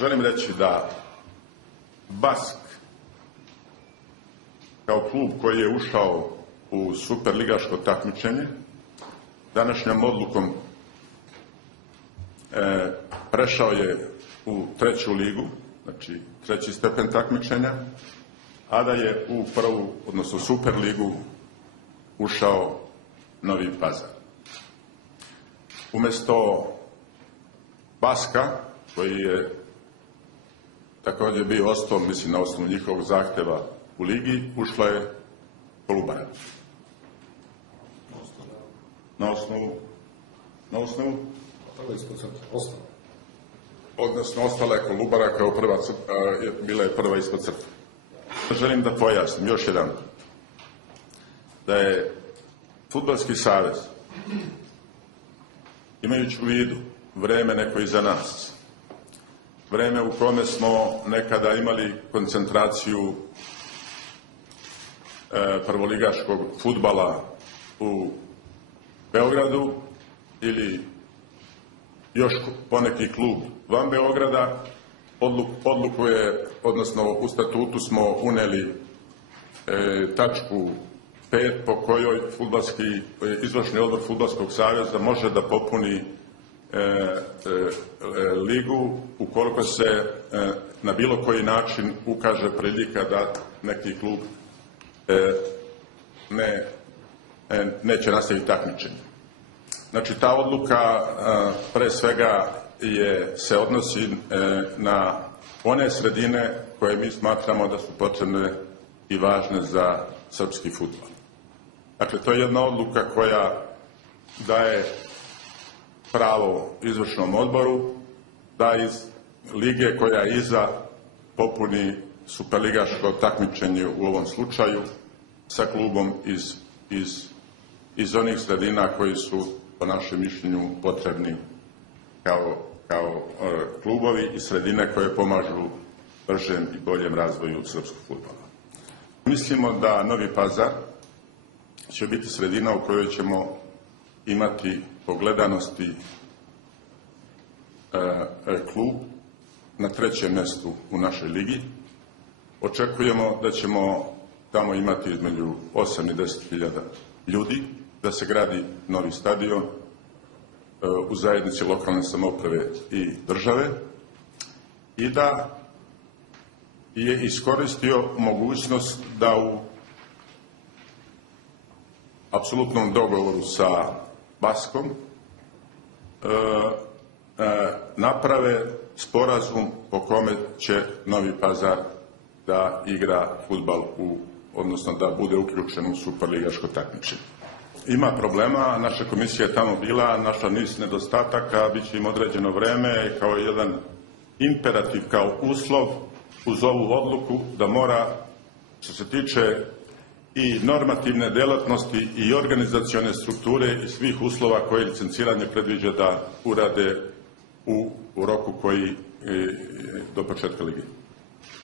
želim reći da BASK kao klub koji je ušao u superligaško takmičenje današnjom odlukom prešao je u treću ligu, znači treći stepen takmičenja, a da je u prvu, odnosno Superligu, ušao Novi Pazar. Umjesto BASK-a, koji je također bio osnov, mislim na osnovu njihovog zahtjeva u ligi, ušla je Kolubara. Na osnovu? Odnosno, ostala je Kolubara kao prva, bila je prva ispod crte. Želim da pojasnim još jedan, da je Fudbalski savez, imajući u vidu vreme neko iza nas, vreme u kome smo nekada imali koncentraciju prvoligaškog fudbala u Beogradu ili još poneki klub van Beograda, odluku je, odnosno u statutu smo uneli tačku 5 po kojoj izvršni odbor Fudbalskog saveza može da popuni ligu ukoliko se na bilo koji način ukaže prilika da neki klub neće nastaviti takmičenje. Znači, ta odluka pre svega se odnosi na one sredine koje mi smatramo da su potrebne i važne za srpski fudbal. Dakle, to je jedna odluka koja daje pravo izvršnom odboru da iz lige koja je iza popuni superligaško takmičenje u ovom slučaju sa klubom iz onih sredina koji su po našem mišljenju potrebni kao klubovi i sredine koje pomažu bržem i boljem razvoju srpskog fudbala. Mislimo da Novi Pazar će biti sredina u kojoj ćemo imati po gledanosti klub na trećem mjestu u našoj ligi. Očekujemo da ćemo tamo imati između 8 i 10 hiljada ljudi, da se gradi novi stadion u zajednici lokalne samouprave i države i da je iskoristio mogućnost da u apsolutnom dogovoru sa BASK-om naprave sporazum po kome će Novi Pazar da igra fudbal, odnosno da bude uključen u superligaško takmičenje. Ima problema, naša komisija je tamo bila, našla niz nedostataka, bit će im određeno vreme kao jedan imperativ, kao uslov uz ovu odluku da mora, što se tiče i normativne delatnosti i organizacione strukture i svih uslova koje licenciranje predviđa da urade u roku koji do početka lige.